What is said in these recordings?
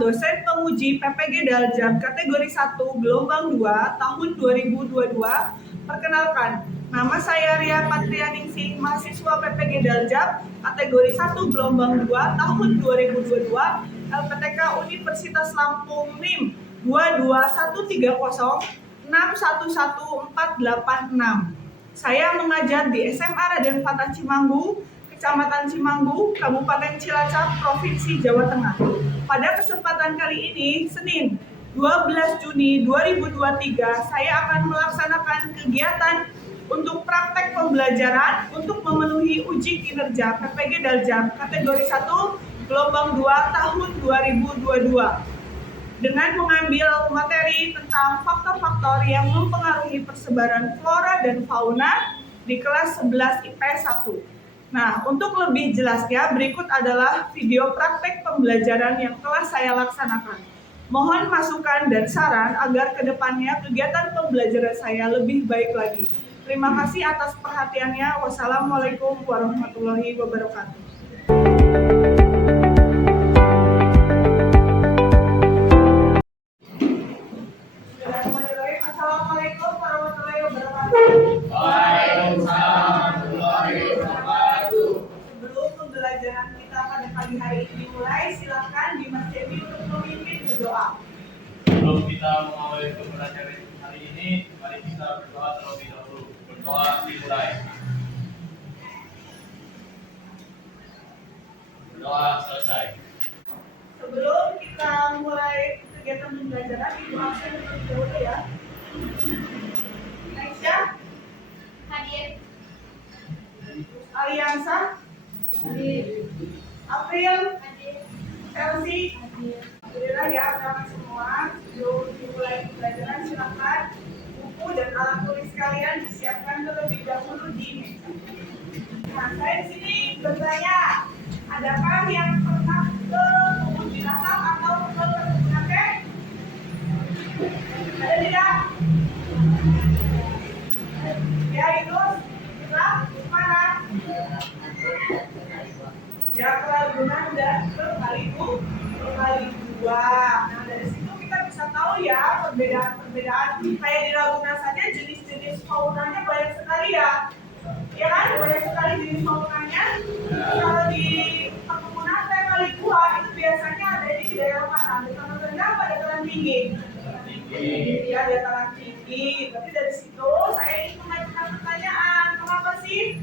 dosen penguji PPG Daljab kategori 1 gelombang 2 tahun 2022. Perkenalkan, nama saya Ria Patrianingsih, mahasiswa PPG Daljab kategori 1 gelombang 2 tahun 2022, LPTK Universitas Lampung NIM 22130611486. Saya mengajar di SMA Raden Fatah Cimanggu, Kecamatan Cimanggu, Kabupaten Cilacap, Provinsi Jawa Tengah. Pada kesempatan kali ini, Senin 12 Juni 2023, saya akan melaksanakan kegiatan untuk praktek pembelajaran untuk memenuhi uji kinerja PPG Daljab kategori 1 gelombang 2 tahun 2022 dengan mengambil materi tentang faktor-faktor yang mempengaruhi persebaran flora dan fauna di kelas 11 IPS 1. Nah, untuk lebih jelasnya, berikut adalah video praktek pembelajaran yang telah saya laksanakan. Mohon masukan dan saran agar kedepannya kegiatan pembelajaran saya lebih baik lagi. Terima kasih atas perhatiannya. Wassalamualaikum warahmatullahi wabarakatuh. Assalamualaikum warahmatullahi wabarakatuh. Waalaikumsalam warahmatullahi wabarakatuh. Sebelum pembelajaran kita pada pagi hari ini dimulai, silakan Dimas Devi untuk memimpin berdoa. Sebelum kita mengawali pembelajaran hari ini, mari kita berdoa terlebih dahulu. Berdoa dimulai. Berdoa selesai. Sebelum kita mulai kegiatan pembelajaran, ibu absen terlebih dahulu ya. Aisyah, Hadir. Aliansa, Hadir. April, Hadir. Chelsea. Hadir. Alhamdulillah ya, teman semua. Sebelum dimulai pembelajaran, silakan buku dan alat tulis kalian disiapkan terlebih dahulu di meja. Nah, saya di sini bertanya, adakah yang pernah ke kebun binatang atau ke perkebunan teh? Ada tidak? Ya, itu Islam, mana? Ya, Ragunan dan kali dua. Nah, dari situ kita bisa tahu ya perbedaan. Kayak di Ragunan saja jenis-jenis faunanya banyak sekali ya. Ya kan, banyak sekali jenis faunanya. Kalau di perkebunan teh kali dua itu biasanya ada di daerah mana? Dataran rendah atau dataran tinggi? Ya, dataran tinggi. Berarti dari situ saya ingin mengajukan pertanyaan, mengapa sih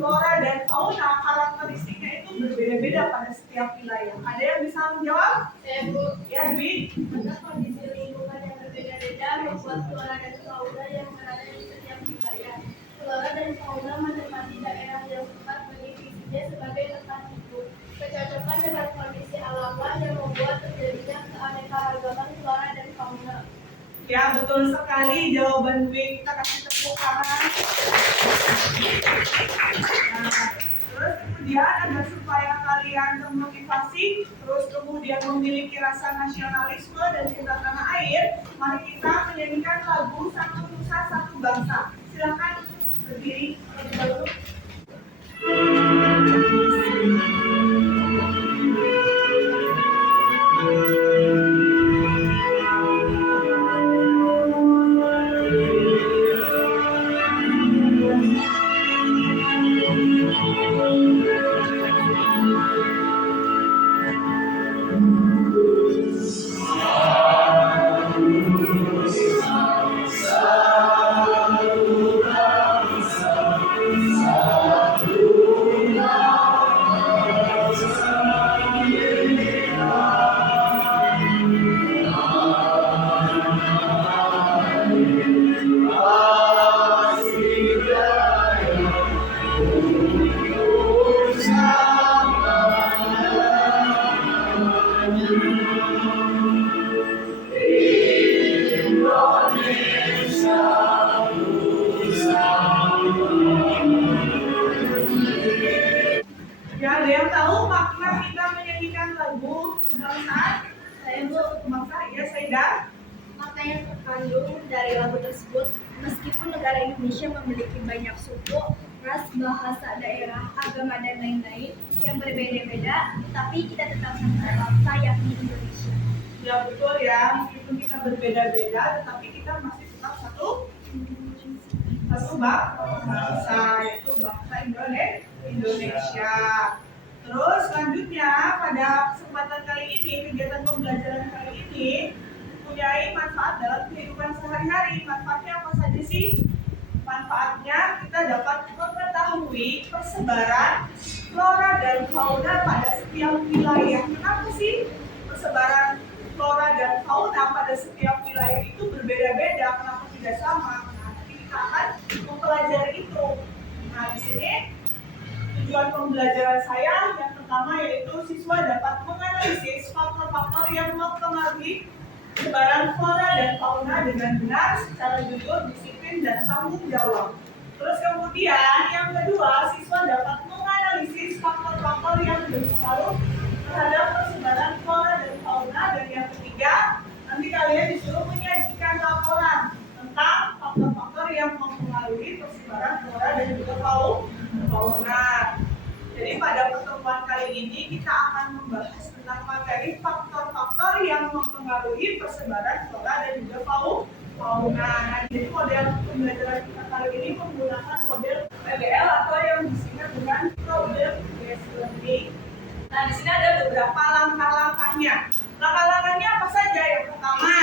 flora dan fauna karakteristiknya itu berbeda-beda pada setiap wilayah? Ada yang bisa menjawab? Saya Bu. Ya, Dwi. Karena kondisi lingkungan yang berbeda-beda membuat flora dan fauna yang berada di setiap wilayah. Flora dan fauna menempati daerah yang tepat bagi fungsinya sebagai tempat hidup. Kecocokan dengan kondisi alamlah yang membuat terjadinya keanekaragaman flora dan fauna. Ya, betul sekali jawaban Dwi. Kita kasih tepuk tangan. Nah, terus kemudian agar supaya kalian termotivasi, terus kemudian memiliki rasa nasionalisme dan cinta tanah air, mari kita menyanyikan lagu Satu Nusa Satu Bangsa. Silakan berdiri terlebih dahulu. Ya, ada yang tahu makna kita menyanyikan lagu kebangsaan? Saya Bu. Kebangsaan, ya, Saida. Makna yang terkandung dari lagu tersebut, meskipun negara Indonesia memiliki banyak suku, ras, bahasa, daerah, agama, dan lain-lain, yang berbeda-beda, tapi kita tetap satu bangsa yakni Indonesia. Ya betul ya, meskipun kita berbeda-beda, tetapi kita masih tetap satu bangsa, yaitu bangsa Indonesia. Terus selanjutnya pada kesempatan kali ini, kegiatan pembelajaran kali ini mempunyai manfaat dalam kehidupan sehari-hari. Manfaatnya apa saja sih? Manfaatnya kita dapat mengetahui persebaran flora dan fauna pada setiap wilayah. Kenapa sih persebaran flora dan fauna pada setiap wilayah itu berbeda-beda? Kenapa tidak sama? Nah, nanti kita akan mempelajari itu. Nah, di sini tujuan pembelajaran saya yang pertama yaitu siswa dapat menganalisis faktor-faktor yang mempengaruhi persebaran flora dan fauna dengan benar, secara jujur, disiplin, dan tanggung jawab. Terus kemudian yang kedua, siswa dapat menganalisis faktor-faktor yang berpengaruh terhadap persebaran flora dan fauna. Dan yang ketiga, nanti kalian disuruh menyajikan laporan tentang faktor-faktor yang mempengaruhi persebaran flora dan juga fauna. Jadi pada pertemuan kali ini kita akan membahas tentang materi faktor-faktor yang mempengaruhi persebaran flora dan juga fauna. Nah, jadi model pembelajaran kita kali ini menggunakan model PBL atau yang disingkat dengan problem based learning. Nah, di sini ada beberapa langkah-langkahnya. Langkah-langkahnya apa saja? Yang pertama,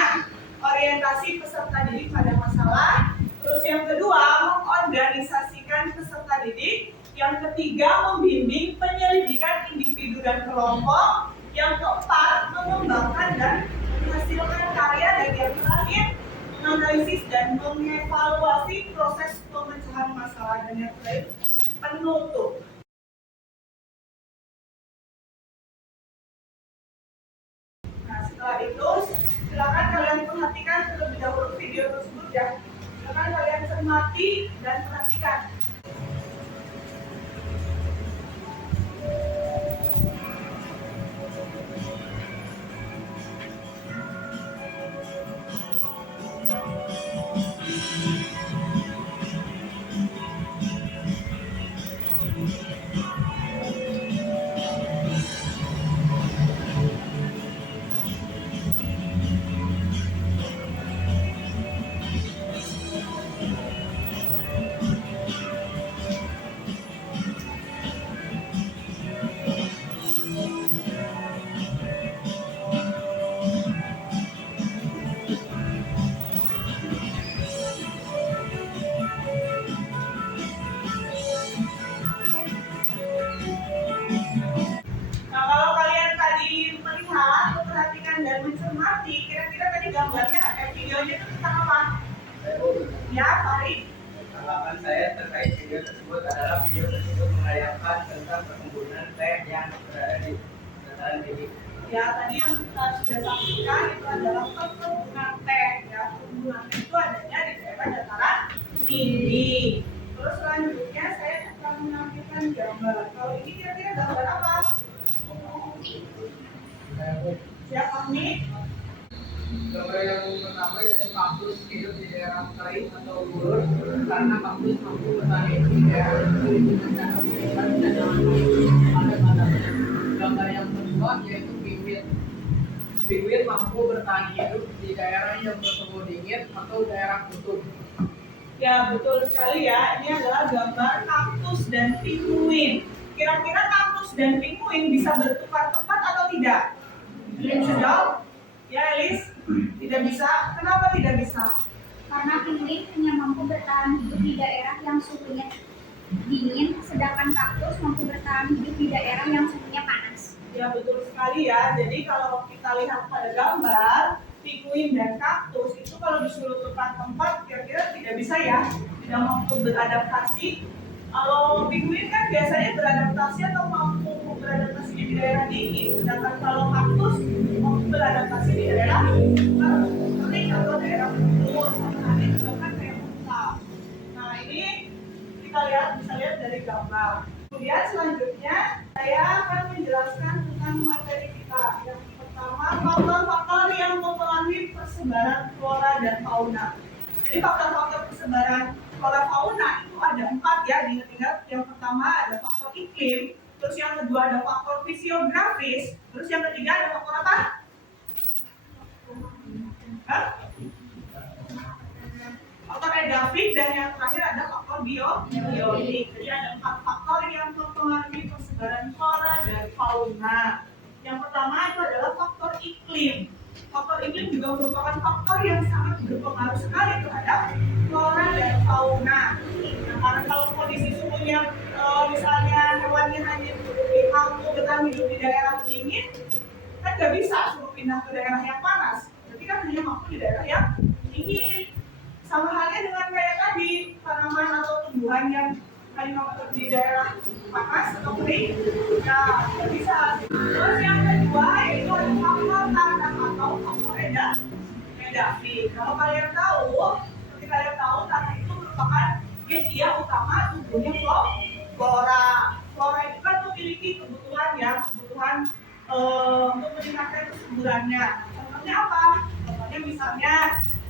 orientasi peserta didik pada masalah. Terus yang kedua, mengorganisasikan peserta didik. Yang ketiga, membimbing penyelidikan individu dan kelompok. Yang keempat, mengembangkan dan menghasilkan karya. Dan yang terakhir, menganalisis dan mengevaluasi proses pemecahan masalah. Dan yang terakhir, penutup. Nah, setelah itu, silakan kalian perhatikan terlebih dahulu video tersebut ya. Silakan kalian cermati dan perhatikan. Dan mencermati, kira-kira tadi gambarnya, videonya itu tentang apa? Ya, Farid. Tanggapan saya terkait video tersebut adalah video tersebut menayangkan tentang perkebunan teh yang berada di dataran tinggi. Ya, tadi yang kita sudah saksikan itu adalah perkebunan teh. Ya, perkebunan teh itu adanya di daerah dataran tinggi. Terus selanjutnya saya akan menampilkan gambar. Kalau ini kira-kira gambar apa? Siapa nih? Gambar yang pertama yaitu kaktus hidup di daerah kering atau gurun karena kaktus mampu bertahan hidup di daerah kering dengan cara menyebar dan pada batangnya. Gambar yang kedua yaitu pinguin. Pinguin mampu bertahan hidup di daerah yang bersuhu dingin atau daerah kutub. Ya, betul sekali ya. Ini adalah gambar kaktus dan pinguin. Kira-kira kaktus dan pinguin bisa bertukar tempat atau tidak? Bisa jawab? Ya, Elis? Tidak bisa. Kenapa tidak bisa? Karena pinguin hanya mampu bertahan hidup di daerah yang suhunya dingin, sedangkan kaktus mampu bertahan hidup di daerah yang suhunya panas. Ya, betul sekali ya. Jadi kalau kita lihat pada gambar, pinguin dan kaktus itu kalau disuruh tukar tempat, kira-kira tidak bisa ya. Tidak mampu beradaptasi. Kalau pinguin kan biasanya beradaptasi atau mampu beradaptasi di daerah dingin, sedangkan kalau kaktus mampu beradaptasi di daerah kering atau daerah kutub, sama ada juga kan kayak hutan. Nah, ini kita bisa lihat dari gambar. Kemudian selanjutnya saya akan menjelaskan tentang materi kita. Yang pertama, faktor-faktor yang mempengaruhi persebaran flora dan fauna. Jadi faktor-faktor persebaran flora fauna itu ada 4 ya, diingat-ingat. Yang pertama ada faktor iklim, terus yang kedua ada faktor fisiografis, terus yang ketiga ada faktor apa? Hah? Faktor edafik, dan yang terakhir ada faktor biotik. Jadi ada 4 faktor yang mempengaruhi persebaran flora dan fauna. Yang pertama itu adalah faktor iklim. Faktor iklim juga merupakan faktor yang sangat berpengaruh sekali terhadap flora dan fauna. Nah, karena kalau kondisi suhunya misalnya hewannya hanya mampu bertahan hidup di daerah dingin, kan nggak bisa suruh pindah ke daerah yang panas. Berarti kan hanya mampu di daerah yang dingin. Sama halnya dengan kayak tadi, tanaman atau tumbuhan yang hanya mampu di daerah panas atau kering, nah itu bisa. Terus yang kedua yaitu ada faktor tanah atau faktor edafik. Kalau kalian tahu, seperti kalian tahu, tanah itu merupakan media utama tumbuhnya flora. Flora itu kan memiliki kebutuhan untuk meningkatkan kesuburannya. Contohnya apa? Contohnya misalnya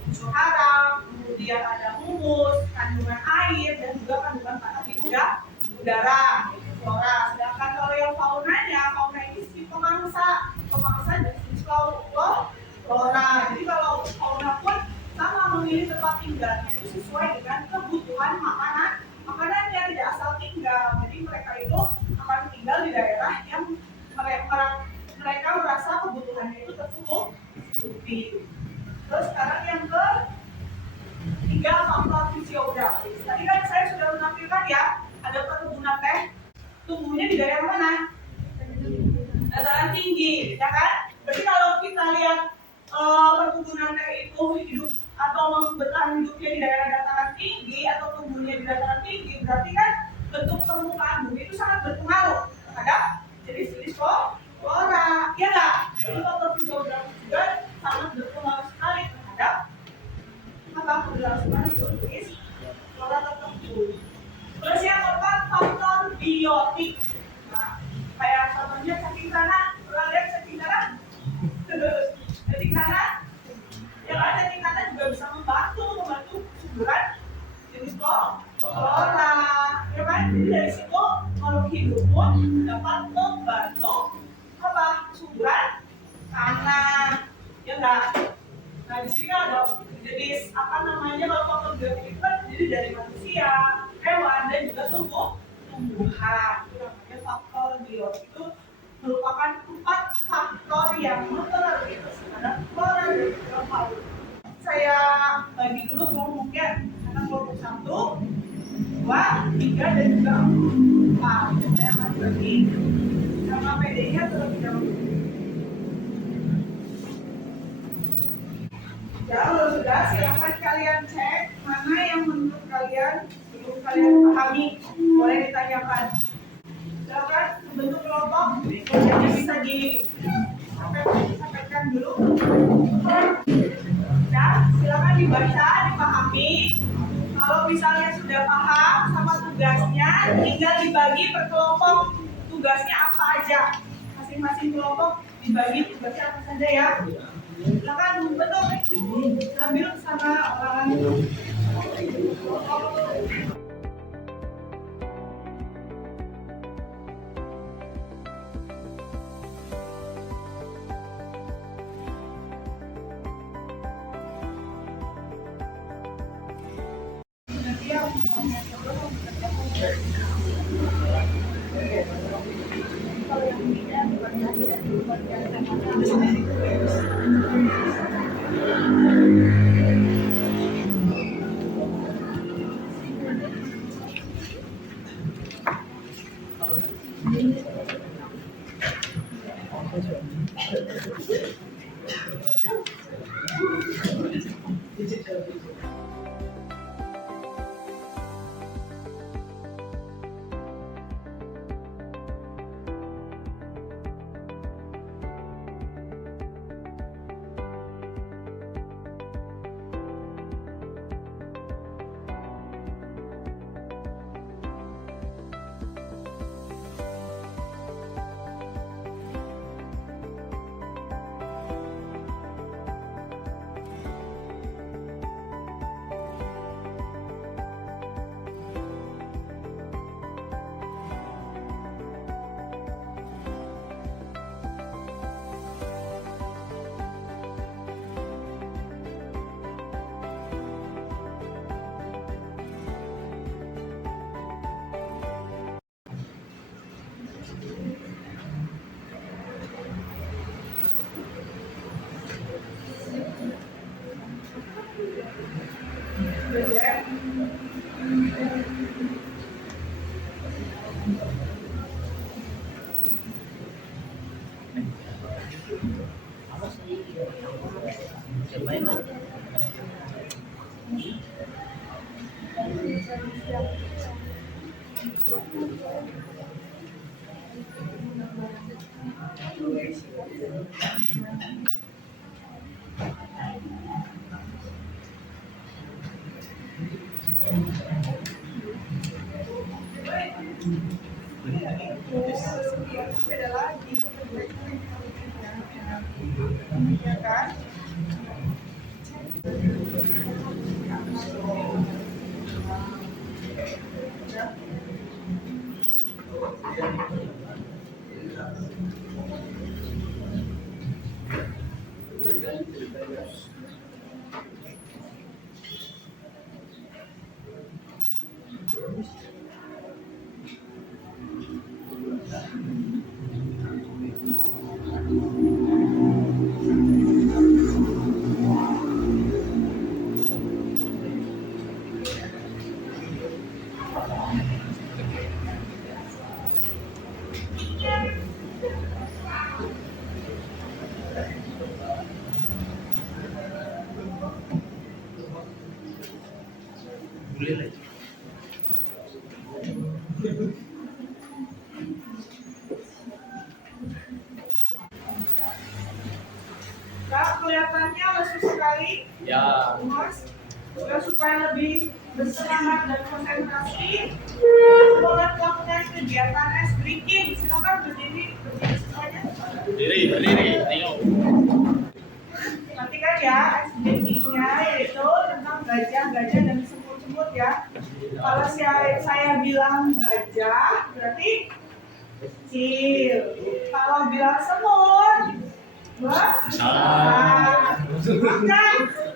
unsur hara, kemudian ada humus, kandungan air, dan juga kandungan tanah di udara. Itu flora. Sedangkan kalau yang fauna ini si pemangsa dari jenis flora. Jadi kalau fauna pun sama memilih tempat tinggalnya itu sesuai dengan kebutuhan makanannya, tidak asal tinggal. Jadi mereka itu akan tinggal di daerah yang mereka merasa kebutuhannya itu tercukupi. Terus sekarang yang ketiga, faktor fisiografis. Tadi kan saya sudah menampilkan ya, ada perkebunan teh, tumbuhnya di daerah mana? Dataran tinggi, ya kan? Berarti kalau kita lihat perkebunan teh itu hidup atau bertahan hidupnya di daerah dataran tinggi atau tumbuhnya di dataran tinggi, berarti kan bentuk permukaan bumi itu sangat berpengaruh terhadap jenis-jenis flora, ya nggak? Jadi faktor fisiografis juga sangat berpengaruh sekali terhadap keberlangsungan hidup jenis flora tertentu. Terus yang keempat, faktor biotik. Nah, kayak contohnya cacing tanah, pernah lihat cacing tanah? Cacing tanah, ya kan, cacing tanah juga bisa membantu kesuburan jenis flora, ya kan? Jadi dari situ makhluk hidup pun dapat membantu kesuburan tanah, ya enggak? Nah di sini kan ada jenis kalau faktor biotik itu kan jadi dari manusia, hewan, dan juga tumbuhan. Itu namanya faktor biotik. Itu merupakan 4 faktor yang mempengaruhi persebaran flora dan juga fauna. Saya bagi dulu kelompoknya, karena kelompok 1, 2, 3, dan juga 4. Saya akan bagi sama PD-nya terlebih dahulu. Ya, kalau sudah, silakan kalian cek mana yang menurut kalian belum kalian pahami, boleh ditanyakan. Silakan bentuk kelompok, biasanya bisa disampaikan dulu. Ya, silakan dibaca, dipahami. Kalau misalnya sudah paham sama tugasnya, tinggal dibagi per kelompok. Tugasnya apa aja? Masing-masing kelompok dibagi tugasnya apa saja ya. Silakan bentuk, ambil sama orang. Beda lagi. Ya kan? Kak, kelihatannya lesu sekali. Ya. Mas, supaya lebih bersemangat dan konsentrasi, boleh melakukan kegiatan ice breaking. Silakan berdiri semuanya. Berdiri, ayo. Nanti kan ya, ice breakingnya yaitu tentang gajah dan semut-semut ya. Kalau saya bilang gajah, berarti kecil. Kalau bilang semut, besar.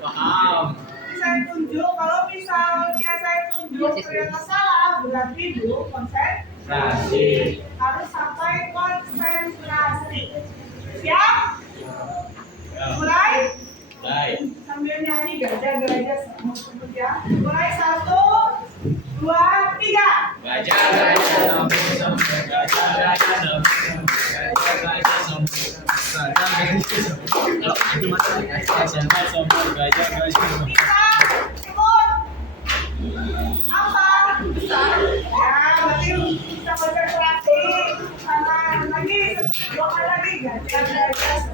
Paham. Saya tunjuk, kalau misalnya saya tunjuk ternyata salah, berarti dulu konsentrasi. Harus sampai konsentrasi. Siap? Mulai? Sambil nyanyi gajah semut ya. Mulai 1, 2, 3. Gajah semut, gajah semut, gajah semut, gajah semut. Bisa? Semut? Apa? Besar. Ya, berarti bisa konsentrasi. Sama lagi, 2 kali lagi. Gajah semut.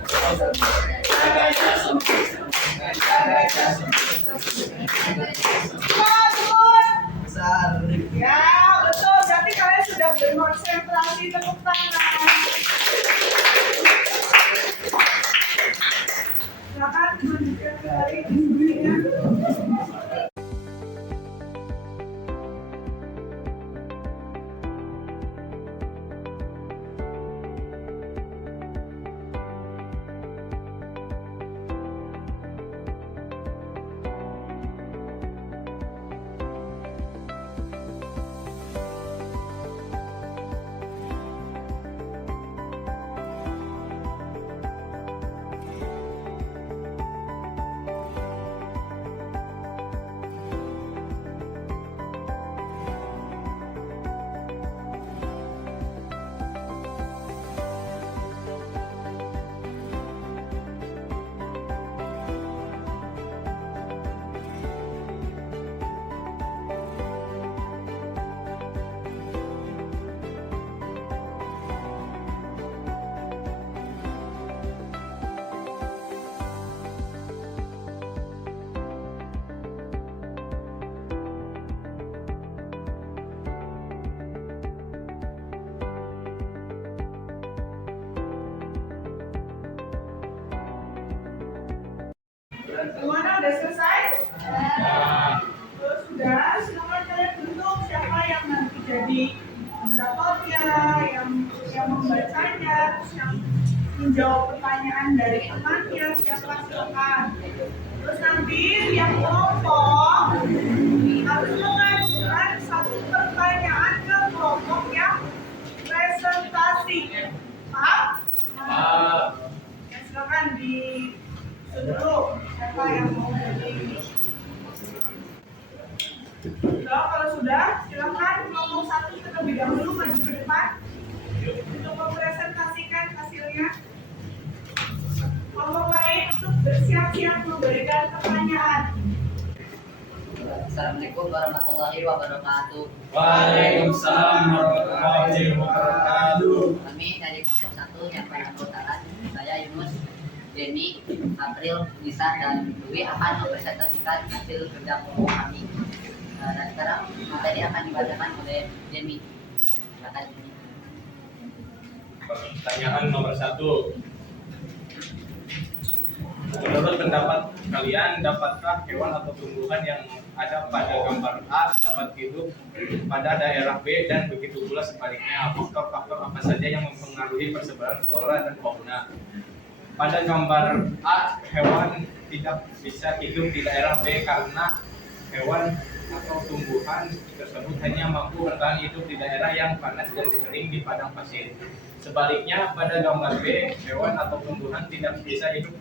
Besar. Ya, betul. Berarti kalian sudah berkonsentrasi. Tepuk tangan. Silakan melanjutkan kembali diskusinya. Gimana, udah selesai? Kalau sudah, silakan kalian bentuk siapa yang nanti jadi moderatornya, yang membacanya, terus yang menjawab pertanyaan dari temannya, siapa silakan. Terus nanti yang kelompok harus mengajukan satu pertanyaan ke kelompok yang presentasi. Paham? Ya, silakan di dulu siapa yang mau jadi. Kalau sudah, silakan kelompok 1 terlebih dahulu maju ke depan untuk mempresentasikan hasilnya. siap memberikan pertanyaan. Assalamualaikum warahmatullahi wabarakatuh. Waalaikumsalam warahmatullahi wabarakatuh. Kami dari kelompok 1 yang beranggotakan saya Yunus, Denny, April, Lisa, dan Dwi akan mempresentasikan hasil kerja kelompok kami. Dan sekarang materi akan dibacakan oleh Denny. Silakan Denny. Pertanyaan nomor 1. Menurut pendapat kalian, dapatkah hewan atau tumbuhan yang ada pada gambar A dapat hidup pada daerah B dan begitu pula sebaliknya? Faktor-faktor apa saja yang mempengaruhi persebaran flora dan fauna? Pada gambar A, hewan tidak bisa hidup di daerah B karena hewan atau tumbuhan tersebut hanya mampu bertahan hidup di daerah yang panas dan kering di padang pasir. Sebaliknya, pada gambar B, hewan atau tumbuhan tidak bisa hidup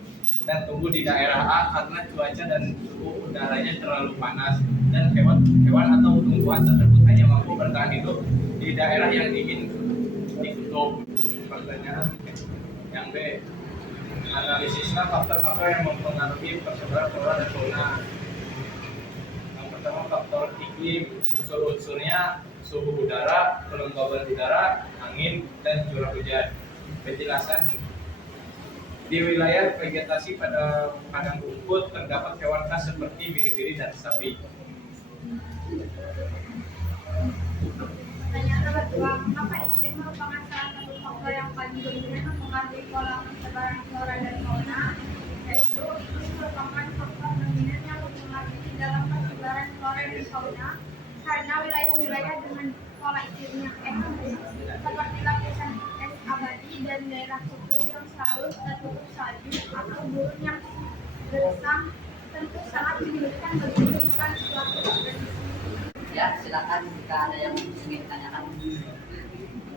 dan tumbuh di daerah A karena cuaca dan suhu udaranya terlalu panas, dan hewan atau tumbuhan tersebut hanya mampu bertahan hidup di daerah yang dingin ditutup. Pertanyaan yang B, analisislah faktor-faktor yang mempengaruhi persebaran flora dan fauna. Yang pertama, faktor iklim. Unsur-unsurnya suhu udara, kelembaban udara, angin, dan curah hujan. Penjelasan: di wilayah vegetasi pada padang rumput terdapat hewan khas seperti biri-biri dan sapi. Pertanyaan nomor 2, mengapa iklim merupakan salah satu faktor yang paling dominan mempengaruhi pola persebaran flora dan fauna? Yaitu iklim merupakan faktor dominan yang mempengaruhi dalam persebaran flora dan fauna karena wilayah-wilayah dengan pola iklim yang ekstrim seperti lapisan es abadi dan daerah kutub yang selalu tertutup salju atau gurun yang gersang tentu sangat menyulitkan bagi kehidupan suatu organisme. Ya, silakan jika ada yang ingin ditanyakan.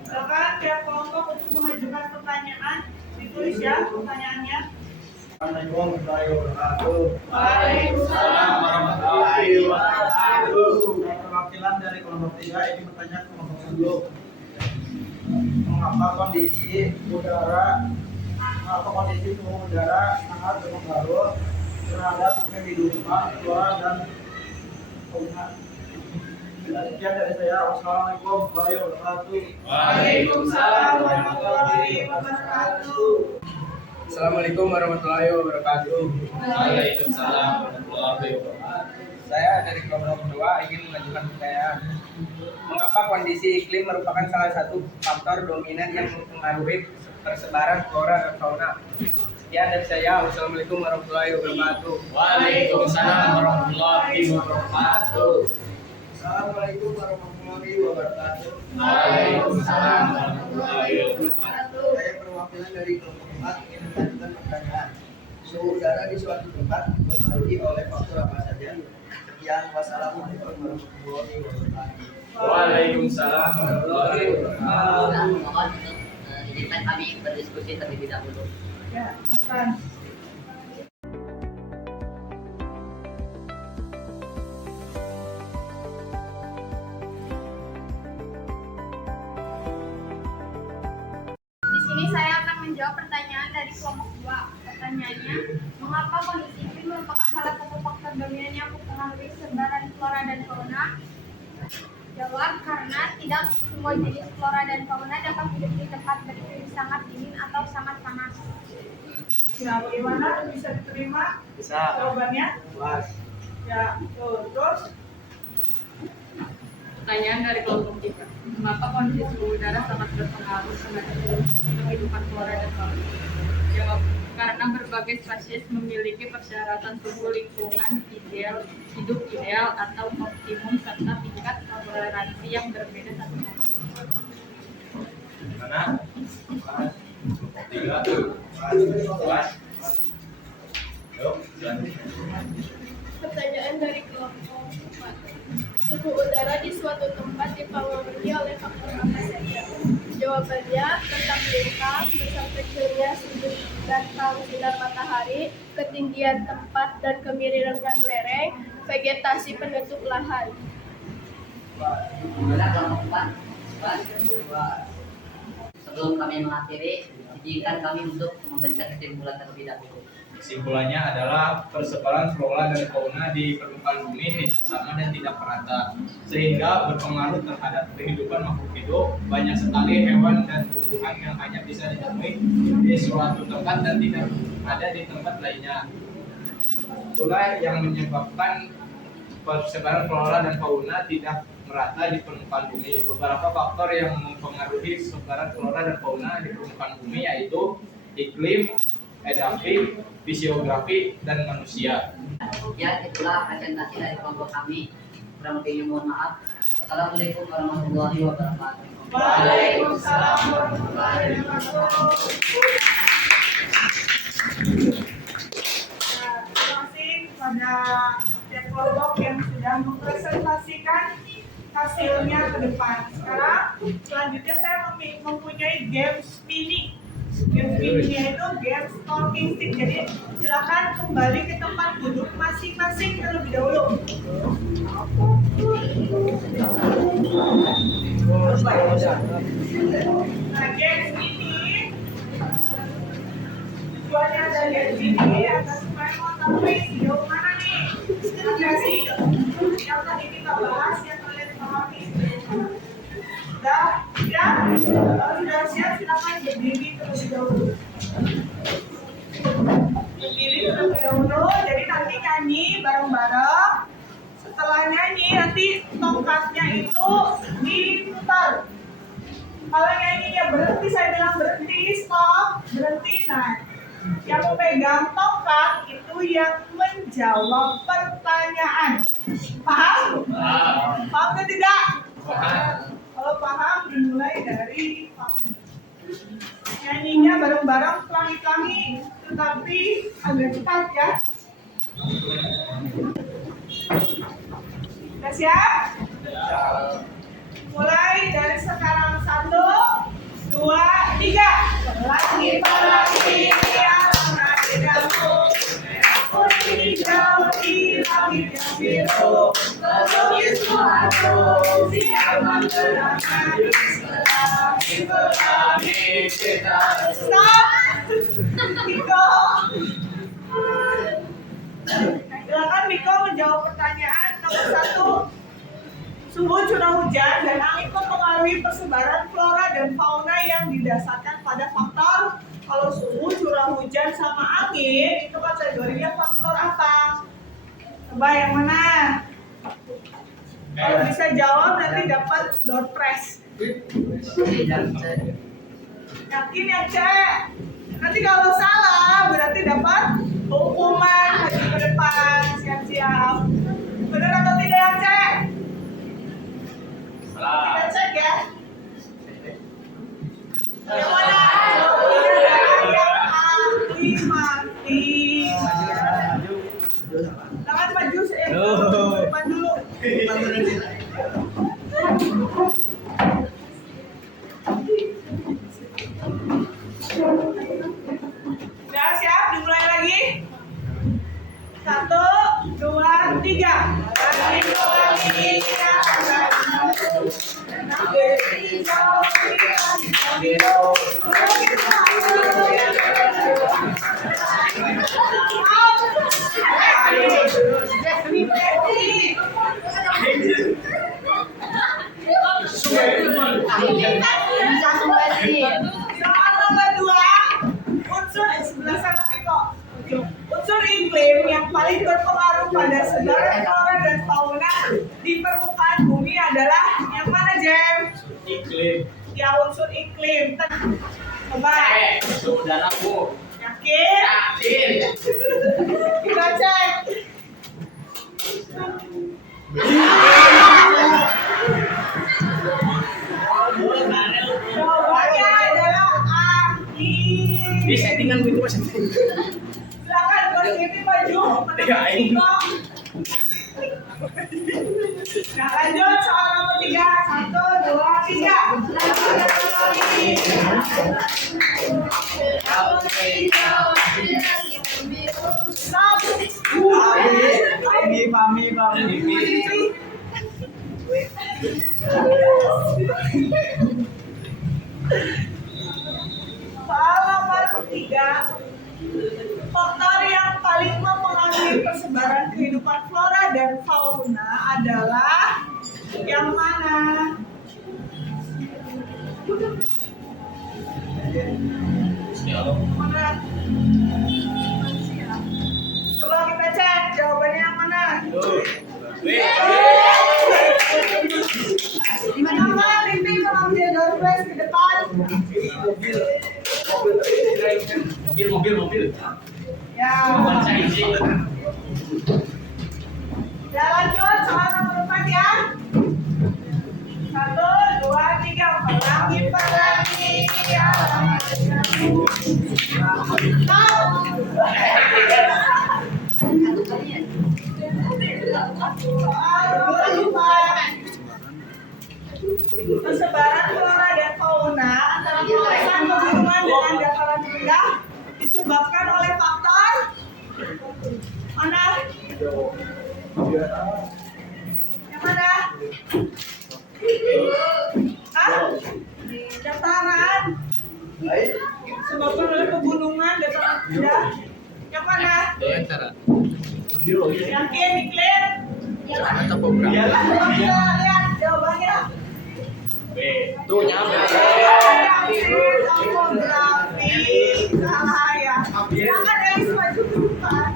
Silakan pihak kelompok untuk mengajukan pertanyaan. Ditulis ya pertanyaannya. Assalamualaikum warahmatullahi wabarakatuh. Waalaikumsalam warahmatullahi wabarakatuh. Perwakilan dari kelompok 3 ini bertanya ke kelompok 1. Mengapa kondisi suhu udara sangat berpengaruh terhadap kehidupan flora dan fauna? Sekian dari saya. Wassalamualaikum warahmatullahi wabarakatuh. Waalaikumsalam warahmatullahi wabarakatuh. Assalamualaikum warahmatullahi wabarakatuh. Waalaikumsalam warahmatullahi wabarakatuh. Saya dari kelompok 2 ingin mengajukan pertanyaan. Mengapa kondisi iklim merupakan salah satu faktor dominan yang mempengaruhi persebaran flora dan fauna? Sekian dari saya. Wassalamualaikum warahmatullahi wabarakatuh. Waalaikumsalam warahmatullahi wabarakatuh. Assalamualaikum warahmatullahi wabarakatuh. Waalaikumsalam warahmatullahi wabarakatuh. Saya perwakilan dari kelompok 4 ingin mengajukan pertanyaan. Suhu udara di suatu tempat dipengaruhi oleh faktor apa saja? Sekian. Wassalamualaikum warahmatullahi wabarakatuh. Waalaikumsalam warahmatullahi wabarakatuh. Nah, mohon untuk izinkan kami berdiskusi terlebih dahulu. Ya, silakan. Di sini saya akan menjawab pertanyaan dari kelompok 2. Pertanyaannya, mengapa kondisi iklim merupakan salah satu faktor dominan yang mempengaruhi sebaran flora dan fauna? Jawab, karena tidak semua jenis flora dan fauna dapat hidup di tempat beriklim sangat dingin atau sangat panas. Ya, bagaimana bisa diterima Bisa. jawabannya? Mas. Ya, tuh. Terus Pertanyaan dari kelompok 3. Mengapa kondisi suhu udara sangat berpengaruh terhadap kehidupan flora dan fauna? Jawab, karena berbagai spesies memiliki persyaratan suhu lingkungan ideal, hidup ideal atau optimum serta tingkat toleransi yang berbeda satu sama lain. Mana? Tiga. Yuk, Pertanyaan dari kelompok 4. Suhu udara di suatu tempat dipengaruhi oleh faktor apa saja? Jawabannya, tentang lingkar, besar kecilnya sudut dangkal sinar matahari, ketinggian tempat dan kemiringan lereng, vegetasi penutup lahan. Bila kelompok 4, sebelum kami mengakhiri, izinkan kami untuk memberikan kesimpulan terlebih dahulu. Kesimpulannya adalah persebaran flora dan fauna di permukaan bumi tidak sama dan tidak merata, sehingga berpengaruh terhadap kehidupan makhluk hidup. Banyak sekali hewan dan tumbuhan yang hanya bisa ditemui di suatu tempat dan tidak ada di tempat lainnya. Itulah yang menyebabkan persebaran flora dan fauna tidak merata di permukaan bumi. Beberapa faktor yang mempengaruhi persebaran flora dan fauna di permukaan bumi yaitu iklim, edafik, fisiografi, dan manusia. Ya, itulah presentasi dari kelompok kami. Kurang lebihnya mohon maaf. Assalamualaikum warahmatullahi wabarakatuh. Waalaikumsalam warahmatullahi wabarakatuh. Terima kasih kepada tiap kelompok yang sudah mempresentasikan hasilnya ke depan. Sekarang selanjutnya saya mempunyai games mini. Games mini itu games talking stick. Jadi silakan kembali ke tempat duduk masing-masing terlebih dahulu. Nah, games ini tujuannya ada games ini agar supaya mengetahui sejauh mana nih integrasi yang tadi kita bahas yang kalian pahami. Sudah siap? Kalau sudah siap silakan berdiri terlebih dahulu. Berdiri terlebih dahulu. Jadi nanti nyanyi bareng-bareng. Setelah nyanyi nanti tongkatnya itu diputar. Kalau nyanyinya berhenti, saya bilang berhenti, stop, berhenti. Nah, yang memegang tongkat itu yang menjawab pertanyaan. Paham? Paham atau tidak? Kalau paham, dimulai dari paham. Nyanyinya bareng-bareng, pelangi-pelangi, tetapi agak cepat ya. Sudah siap? Mulai dari sekarang 1, 2, 3. Pelangi-pelangi yang warna hijau, putih hijau di langit yang biru, melukis suatu siap menggerakkan pelangi kita. Stop! Miko. Silakan Miko menjawab pertanyaan nomor 1. Suhu curah hujan dan angin mempengaruhi persebaran flora dan fauna yang didasarkan pada faktor. Kalau suhu curah hujan sama angin itu kategorinya faktor apa? Coba yang mana? Kalau bisa jawab nanti dapat door prize. Yakin yang C? Nanti kalau salah berarti dapat hukuman hari ke depan. Siap-siap. Benar atau tidak yang C? Kita cek ya. Yang mana? Yang ahli mati. Tangan maju depan dulu. Sudah siap? Dimulai lagi. 1, 2, 3. Soal nomor 2, unsur sebelah sana Miko. Unsur iklim yang paling berpengaruh pada sebaran flora dan fauna di permukaan bumi adalah yang mana, Jem? Iklim. Ya, unsur iklim. Coba. Saudaraku. Yakin? Yakin. Kita cek. Jawabannya adalah angin. Di settingan gitu mas. Silakan Coach Devi maju menemani Miko. Nah, lanjut soal nomor 3. 1, 2, 3. Stop. Pami. Soal nomor 3. Faktor yang paling mempengaruhi persebaran kehidupan flora dan fauna adalah yang mana? Mana? Coba kita cek jawabannya yang mana? Kenapa Rinting mengambil door prize ke depan? Mobil. Ya. Ya lanjut soal nomor 4 ya. 1, 2, 3. Pelangi persebaran flora dan fauna antara kawasan pegunungan dengan dataran rendah disebabkan oleh faktor mana? Yang mana? Hah? Dataran. Disebabkan oleh pegunungan dataran rendah. Yang mana? Yakin, diklaim? Lihat jawabannya. Tuh nyampe. Salah ya. Silakan guys maju ke depan.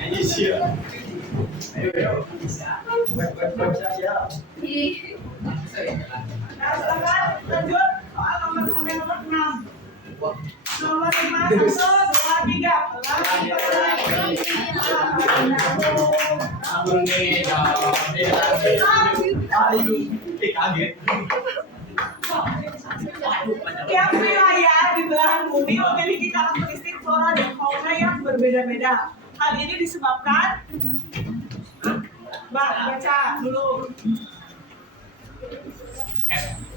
Nyanyi siap. Nah, silakan lanjut soal nomor sampai nomor 6. Nomor 5, 1, 2, 3. Kaget. Tiap wilayah di belahan bumi memiliki karakteristik flora dan fauna yang berbeda-beda. Hal ini disebabkan Mbak, baca dulu.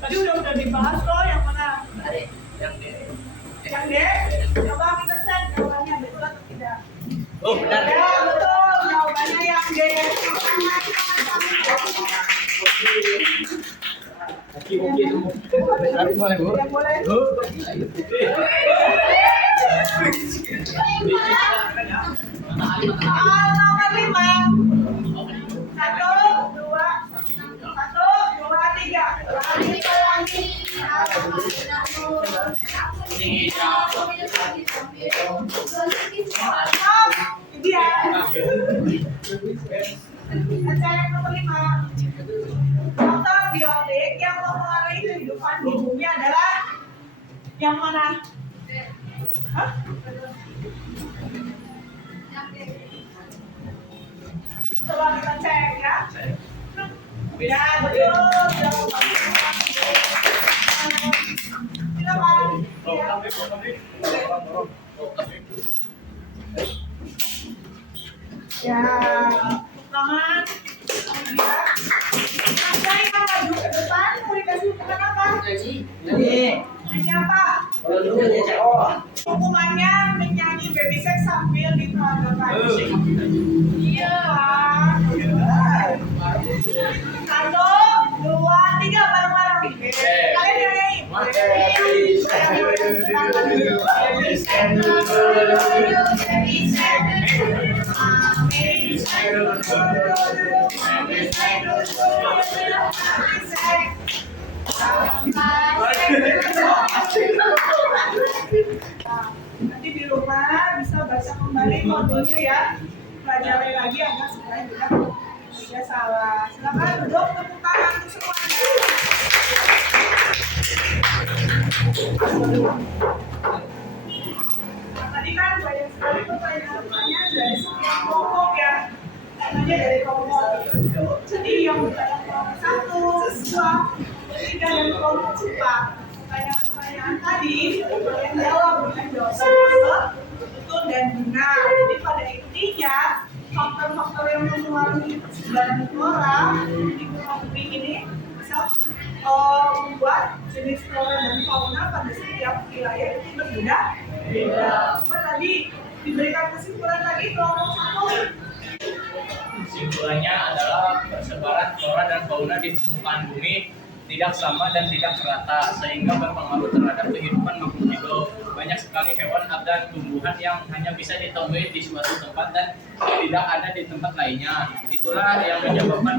Tadi udah dibahas kok yang mana? Yang D. Coba kita cek jawabannya betul atau tidak. Oh, benar. Ya, betul. Jawabannya yang D. Yang boleh. Nomor 5. 1, 2, 3. Dia. Cek nomor 5. Faktor biotik yang mempengaruhi kehidupan di bumi adalah yang mana? Hah? Coba kita cek ya. Ya betul. Silakan. Ya. Tangan. Ada yang maju ke depan, mau dikasih hukuman apa? Ini apa? Hukumannya menyanyi baby sex sambil diterangkan. Iya. 1, 2, 3 bareng-bareng. Kalian yang nyanyi. Nanti di rumah bisa baca kembali modulnya ya. Pelajari lagi agar supaya tidak salah. Silakan duduk, tepuk tangan untuk semuanya. Nah, tadi kan banyak sekali pertanyaan-pertanyaan dari setiap kelompok ya. Namanya dari kelompok. Jadi yang bertanya kelompok 1, 2, 3 dan kelompok 4. Pertanyaan tadi kalian jawab dengan jawaban betul dan benar. Jadi pada intinya faktor-faktor yang mempengaruhi persebaran flora di muka bumi ini bisa membuat jenis flora dan fauna pada setiap wilayah itu berbeda-beda. Coba tadi diberikan kesimpulan lagi kelompok 1. Kesimpulannya adalah persebaran flora dan fauna di permukaan bumi tidak sama dan tidak merata sehingga berpengaruh terhadap kehidupan makhluk hidup. Banyak banyak sekali hewan dan tumbuhan yang hanya bisa ditemui di suatu tempat dan tidak ada di tempat lainnya. Itulah yang menyebabkan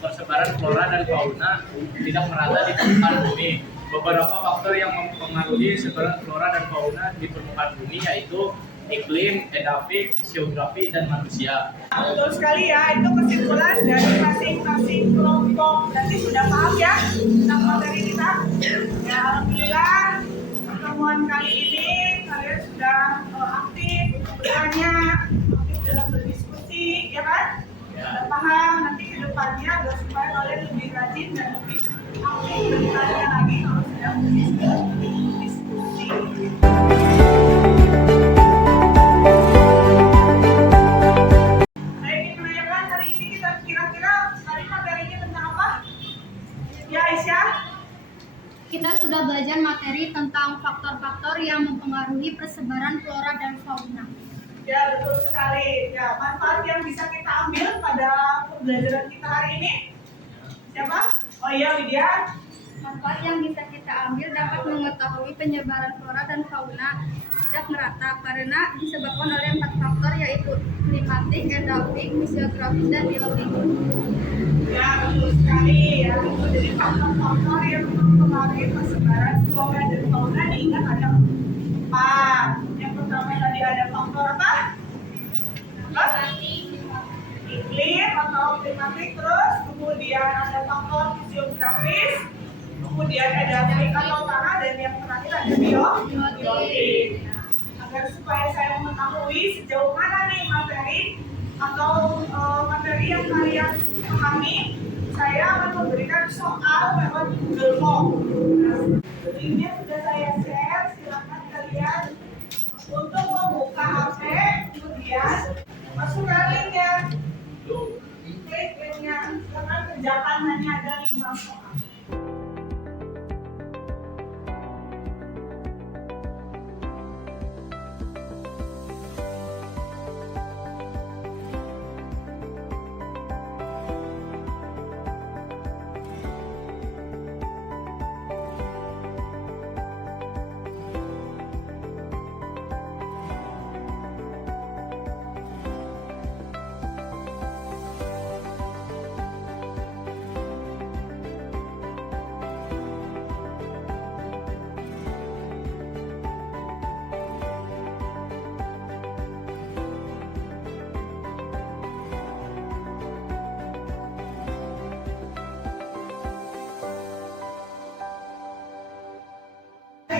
persebaran flora dan fauna tidak merata di permukaan bumi. Beberapa faktor yang mempengaruhi sebaran flora dan fauna di permukaan bumi yaitu iklim, edafik, geografi, dan manusia. Betul sekali ya, itu kesimpulan dari masing-masing kelompok. Berarti sudah paham ya tentang materi kita? Ya, alhamdulillah pertemuan kali ini kalian sudah aktif bertanya, aktif dalam berdiskusi, ya kan? Sudah paham, nanti ke depannya agar supaya kalian lebih rajin dan lebih aktif bertanya lagi kalau sedang berdiskusi. Saya ingin menanyakan hari ini kita kira-kira tadi materinya tentang apa? Ya Aisyah? Kita sudah belajar materi tentang faktor-faktor yang mempengaruhi persebaran flora dan fauna. Ya betul sekali. Ya, manfaat yang bisa kita ambil pada pembelajaran kita hari ini. Siapa? Oh iya Widya. Manfaat yang bisa kita ambil dapat mengetahui penyebaran flora dan fauna tidak merata karena disebabkan oleh 4 faktor yaitu klimatik, edafik, fisiografis, dan biologis. Ya betul sekali ya. Itu jadi faktor-faktor yang mempengaruhi persebaran flora dan fauna diingat ada 4. Yang pertama tadi ada faktor apa? Apa? Iklim atau klimatik, terus kemudian ada faktor fisiografis, kemudian edafik atau tanah, dan yang terakhir ada biologis. Agar supaya saya mengetahui sejauh mana nih materi atau materi yang kalian pahami, saya akan memberikan soal lewat Google Form. Linknya sudah saya share, silakan kalian untuk membuka HP, kemudian masukkan linknya, klik linknya, karena kerjakan hanya ada 5 soal.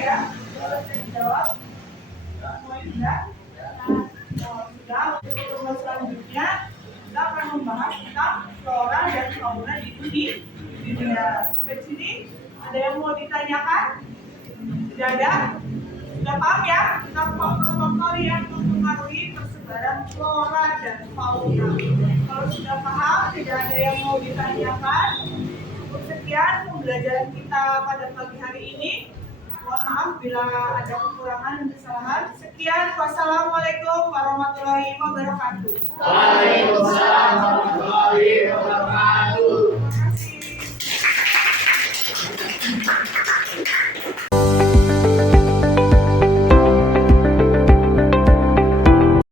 Ya, kalau saya jawab, semuanya sudah. Untuk selanjutnya kita akan membahas tentang flora dan fauna di dunia. Sampai sini ada yang mau ditanyakan? Tidak ada? Sudah paham ya tentang faktor-faktor yang mempengaruhi persebaran flora dan fauna. Kalau sudah paham, tidak ada yang mau ditanyakan. Untuk sekian pembelajaran kita pada pagi hari ini. Mohon maaf bila ada kekurangan dan kesalahan. Sekian, wassalamualaikum warahmatullahi wabarakatuh. Waalaikumsalam warahmatullahi wabarakatuh. Terima kasih.